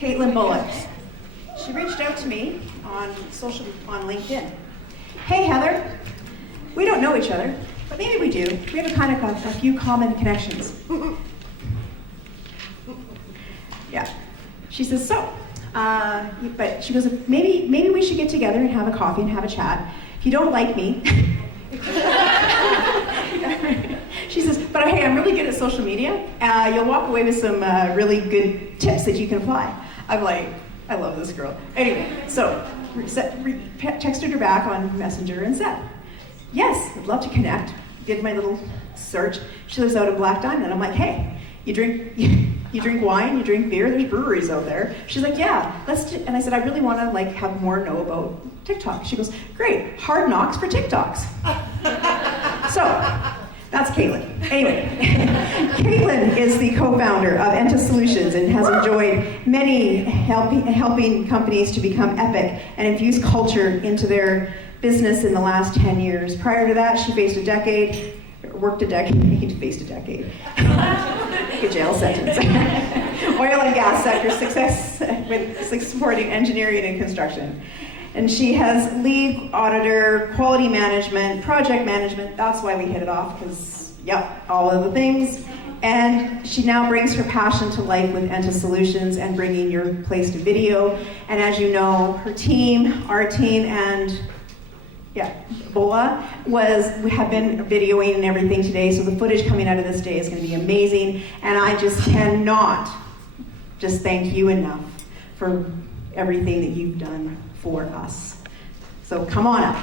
Katelyn Bullocks. She reached out to me on LinkedIn. Hey Heather, we don't know each other, but maybe we do. We have a few common connections. Yeah. She says, but she goes, maybe we should get together and have a coffee and have a chat. If you don't like me, she says, but hey, I'm really good at social media. You'll walk away with some really good tips that you can apply. I'm like, I love this girl. Anyway, so texted her back on Messenger and said, yes, I'd love to connect. Did my little search. She lives out in Black Diamond. I'm like, hey, you drink wine, you drink beer, there's breweries out there. She's like, yeah, and I said, I really want to have more know about TikTok. She goes, great, hard knocks for TikToks. So, that's Katelyn. Anyway, Katelyn is the co-founder of ENTA Solutions and has enjoyed many helping companies to become epic and infuse culture into their business in the last 10 years. Prior to that, she faced a decade. A jail sentence. Oil and gas sector success with supporting engineering and construction. And she has lead auditor, quality management, project management. That's why we hit it off, because, yep, all of the things. And she now brings her passion to life with ENTA Solutions and bringing your place to video. And as you know, her team, our team, and Bullock we have been videoing and everything today, so the footage coming out of this day is going to be amazing. And I just cannot just thank you enough for everything that you've done for us. So come on up.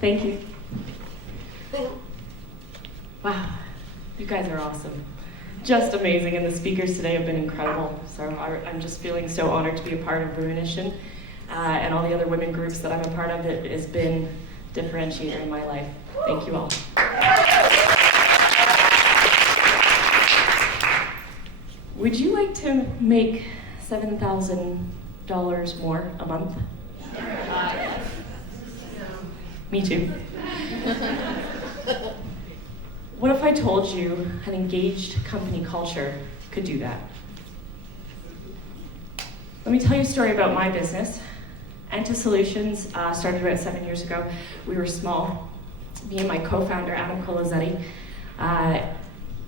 Thank you. Wow, you guys are awesome. Just amazing, and the speakers today have been incredible. So I'm just feeling so honored to be a part of Womanition and all the other women groups that I'm a part of. It has been a differentiator in my life. Thank you all. Would you like to make $7,000 more a month? Me too. What if I told you an engaged company culture could do that? Let me tell you a story about my business. ENTA Solutions started about 7 years ago. We were small. Me and my co-founder, Adam Colazetti,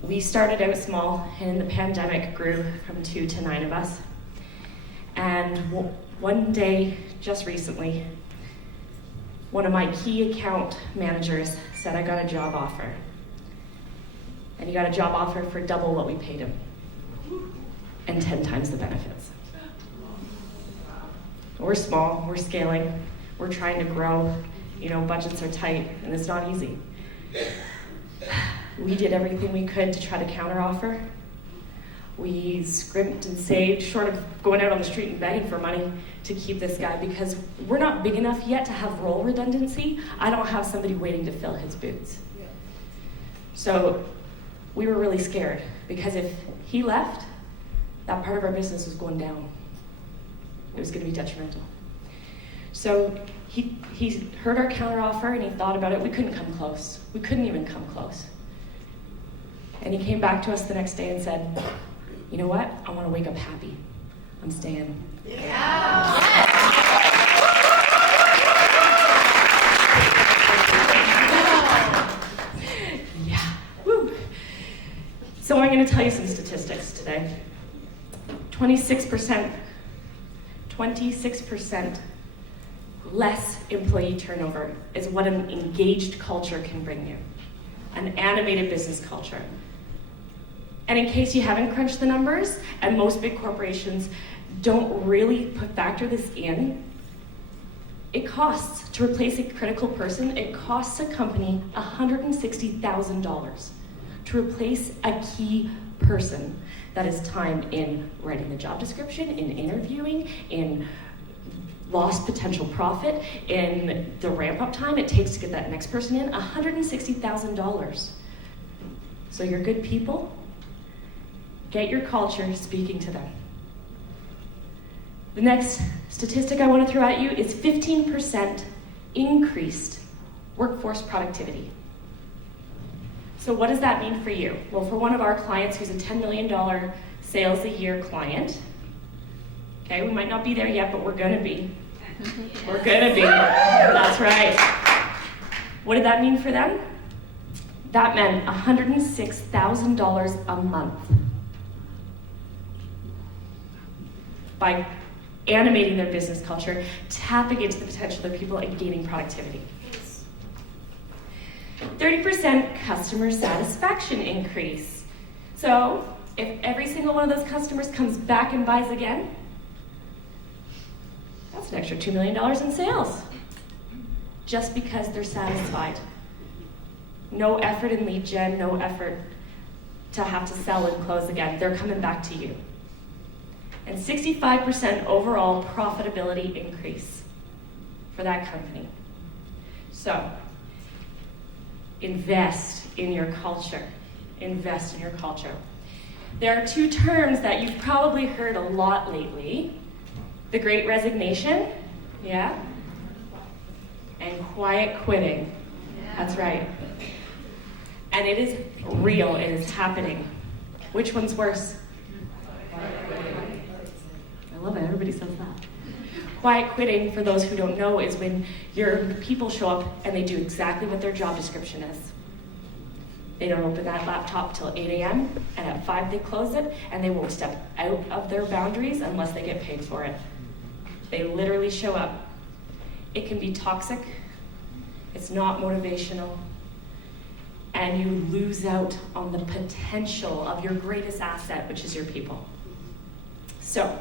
we started out small, and in the pandemic grew from 2 to 9 of us. And one day, just recently, one of my key account managers said, I got a job offer. And he got a job offer for double what we paid him, and 10 times the benefits. We're small, we're scaling, we're trying to grow, budgets are tight, and it's not easy. We did everything we could to try to counteroffer. We scrimped and saved, short of going out on the street and begging for money to keep this guy, because we're not big enough yet to have role redundancy. I don't have somebody waiting to fill his boots. So we were really scared, because if he left, that part of our business was going down. It was going to be detrimental. So he heard our counteroffer and he thought about it. We couldn't come close. We couldn't even come close. And he came back to us the next day and said, you know what? I want to wake up happy. I'm staying. Yeah. Yeah. Woo. So I'm going to tell you some statistics today. 26% less employee turnover is what an engaged culture can bring you. An animated business culture. And in case you haven't crunched the numbers, and most big corporations don't really factor this in, it costs to replace a critical person, it costs a company $160,000 to replace a key person. That is time in writing the job description, in interviewing, in lost potential profit, in the ramp-up time it takes to get that next person in, $160,000. So you're good people, get your culture speaking to them. The next statistic I want to throw at you is 15% increased workforce productivity. So what does that mean for you? Well, for one of our clients who's a $10 million sales a year client, okay, we might not be there yet, but we're gonna be. We're gonna be, that's right. What did that mean for them? That meant $106,000 a month. By animating their business culture, tapping into the potential of their people, and gaining productivity. 30% customer satisfaction increase. So, if every single one of those customers comes back and buys again, that's an extra $2 million in sales. Just because they're satisfied. No effort in lead gen, no effort to have to sell and close again. They're coming back to you. And 65% overall profitability increase for that company. So, invest in your culture. Invest in your culture. There are two terms that you've probably heard a lot lately. The Great Resignation, yeah? And quiet quitting. That's right. And it is real, it is happening. Which one's worse? I love it, everybody says that. Quiet quitting, for those who don't know, is when your people show up and they do exactly what their job description is. They don't open that laptop till 8 a.m., and at 5 they close it, and they won't step out of their boundaries unless they get paid for it. They literally show up. It can be toxic, it's not motivational, and you lose out on the potential of your greatest asset, which is your people. So,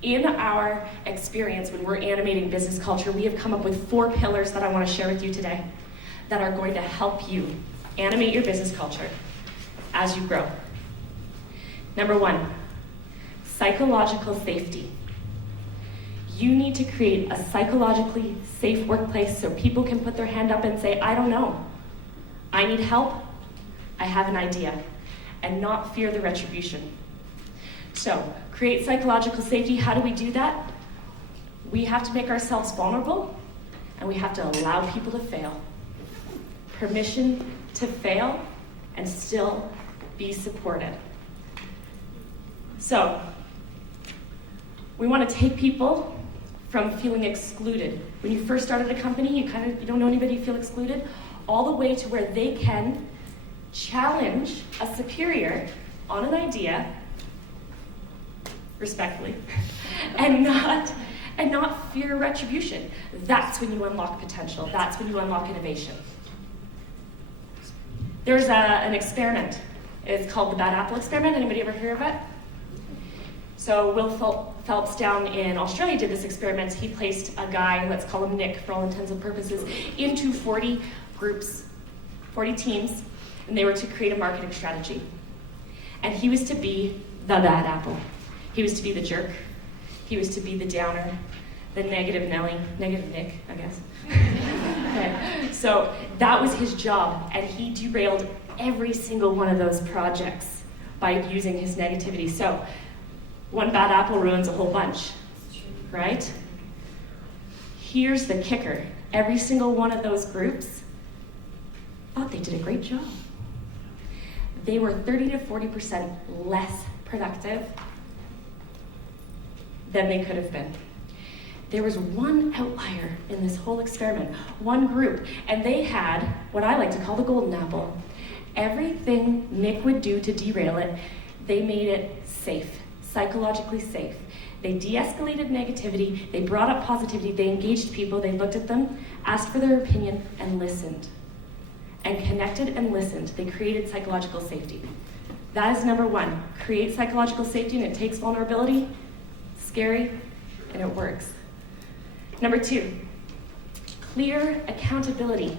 in our experience when we're animating business culture, we have come up with 4 pillars that I want to share with you today that are going to help you animate your business culture as you grow. Number 1, psychological safety. You need to create a psychologically safe workplace so people can put their hand up and say, I don't know. I need help. I have an idea. And not fear the retribution. So, create psychological safety. How do we do that? We have to make ourselves vulnerable, and we have to allow people to fail. Permission to fail and still be supported. So, we want to take people from feeling excluded. When you first started a company, you don't know anybody, you feel excluded, all the way to where they can challenge a superior on an idea, respectfully, and not fear retribution. That's when you unlock potential. That's when you unlock innovation. There's an experiment. It's called the Bad Apple Experiment. Anybody ever hear of it? So Will Phelps down in Australia did this experiment. He placed a guy, let's call him Nick for all intents and purposes, into 40 groups, 40 teams, and they were to create a marketing strategy. And he was to be the bad apple. He was to be the jerk. He was to be the downer, the negative Nelly, negative Nick, I guess. Okay. So that was his job, and he derailed every single one of those projects by using his negativity. So one bad apple ruins a whole bunch, right? Here's the kicker. Every single one of those groups thought they did a great job. They were 30 to 40% less productive than they could have been. There was one outlier in this whole experiment, one group, and they had what I like to call the golden apple. Everything Nick would do to derail it, they made it safe, psychologically safe. They de-escalated negativity, they brought up positivity, they engaged people, they looked at them, asked for their opinion, and listened. And connected and listened. They created psychological safety. That is number 1. Create psychological safety, and it takes vulnerability. Scary, and it works. Number 2, clear accountability.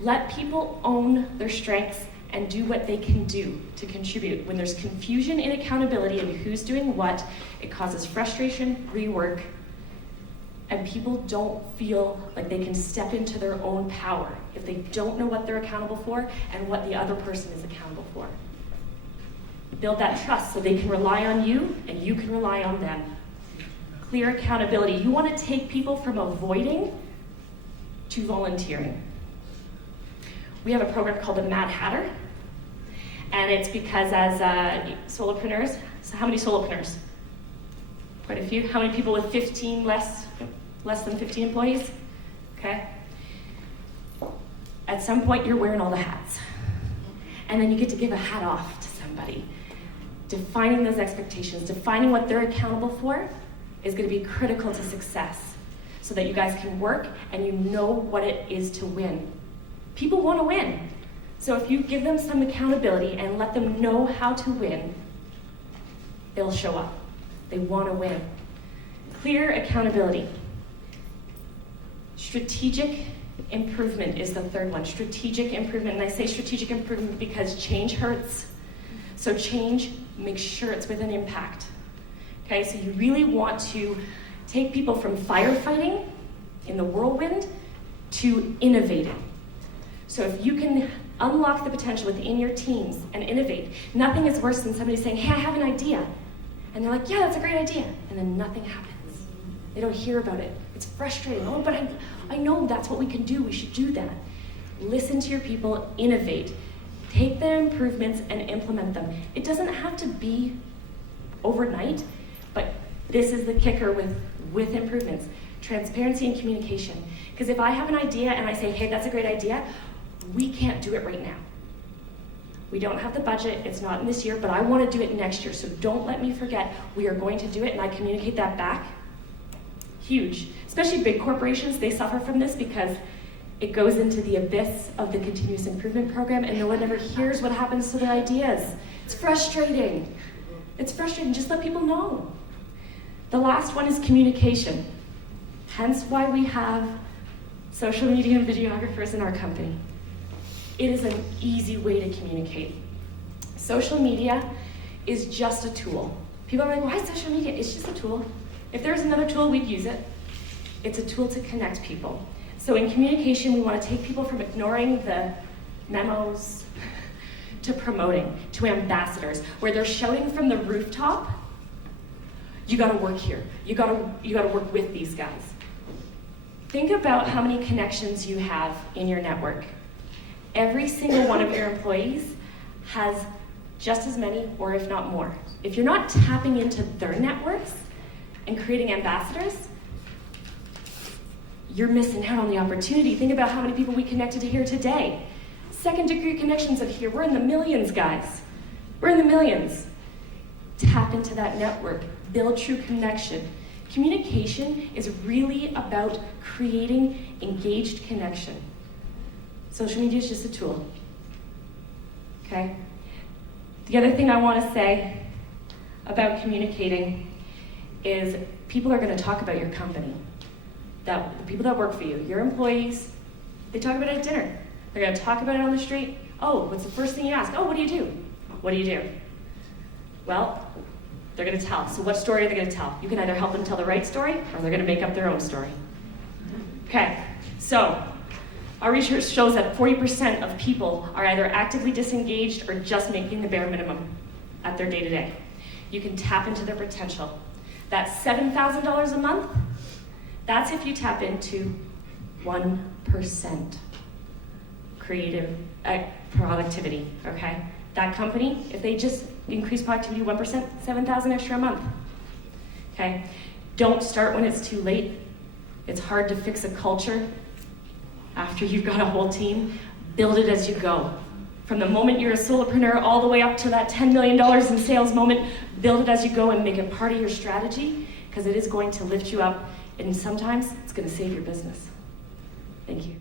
Let people own their strengths and do what they can do to contribute. When there's confusion in accountability and who's doing what, it causes frustration, rework, and people don't feel like they can step into their own power if they don't know what they're accountable for and what the other person is accountable for. Build that trust so they can rely on you and you can rely on them. Clear accountability. You want to take people from avoiding to volunteering. we have a program called the Mad Hatter. And it's because as solopreneurs, so how many solopreneurs? Quite a few. How many people with 15 less than 15 employees? Okay. At some point, you're wearing all the hats. And then you get to give a hat off to somebody. Defining those expectations, defining what they're accountable for is going to be critical to success so that you guys can work and you know what it is to win. People want to win. So if you give them some accountability and let them know how to win, they'll show up. They want to win. Clear accountability. Strategic improvement is the third one. Strategic improvement. And I say strategic improvement because change hurts. So change, make sure it's with an impact. Okay, so you really want to take people from firefighting in the whirlwind to innovating. So if you can unlock the potential within your teams and innovate, nothing is worse than somebody saying, hey, I have an idea. And they're like, yeah, that's a great idea. And then nothing happens. They don't hear about it. It's frustrating. Oh, but I know that's what we can do. We should do that. Listen to your people, innovate. Take their improvements and implement them. It doesn't have to be overnight, but this is the kicker with improvements. Transparency and communication. Because if I have an idea and I say, hey, that's a great idea, we can't do it right now. We don't have the budget, it's not in this year, but I want to do it next year, so don't let me forget we are going to do it, and I communicate that back. Huge. Especially big corporations, they suffer from this because it goes into the abyss of the continuous improvement program and no one ever hears what happens to their ideas. It's frustrating. It's frustrating, just let people know. The last one is communication. Hence why we have social media and videographers in our company. It is an easy way to communicate. Social media is just a tool. People are like, why social media? It's just a tool. If there was another tool, we'd use it. It's a tool to connect people. So in communication, we want to take people from ignoring the memos to promoting, to ambassadors, where they're shouting from the rooftop, you gotta work here. You gotta work with these guys. Think about how many connections you have in your network. Every single one of your employees has just as many, or if not more. If you're not tapping into their networks and creating ambassadors, you're missing out on the opportunity. Think about how many people we connected here today. Second-degree connections of here. We're in the millions, guys. We're in the millions. Tap into that network. Build true connection. Communication is really about creating engaged connection. Social media is just a tool. Okay? The other thing I want to say about communicating is people are going to talk about your company. The people that work for you, your employees, they talk about it at dinner. They're going to talk about it on the street. Oh, what's the first thing you ask? Oh, what do you do? What do you do? Well, they're going to tell. So what story are they going to tell? You can either help them tell the right story, or they're going to make up their own story. Okay, so our research shows that 40% of people are either actively disengaged or just making the bare minimum at their day-to-day. You can tap into their potential. That's $7,000 a month. That's if you tap into 1% creative productivity, okay? That company, if they just increase productivity 1%, $7,000 extra a month, okay? Don't start when it's too late. It's hard to fix a culture after you've got a whole team. Build it as you go. From the moment you're a solopreneur all the way up to that $10 million in sales moment, build it as you go and make it part of your strategy, because it is going to lift you up, and sometimes it's going to save your business. Thank you.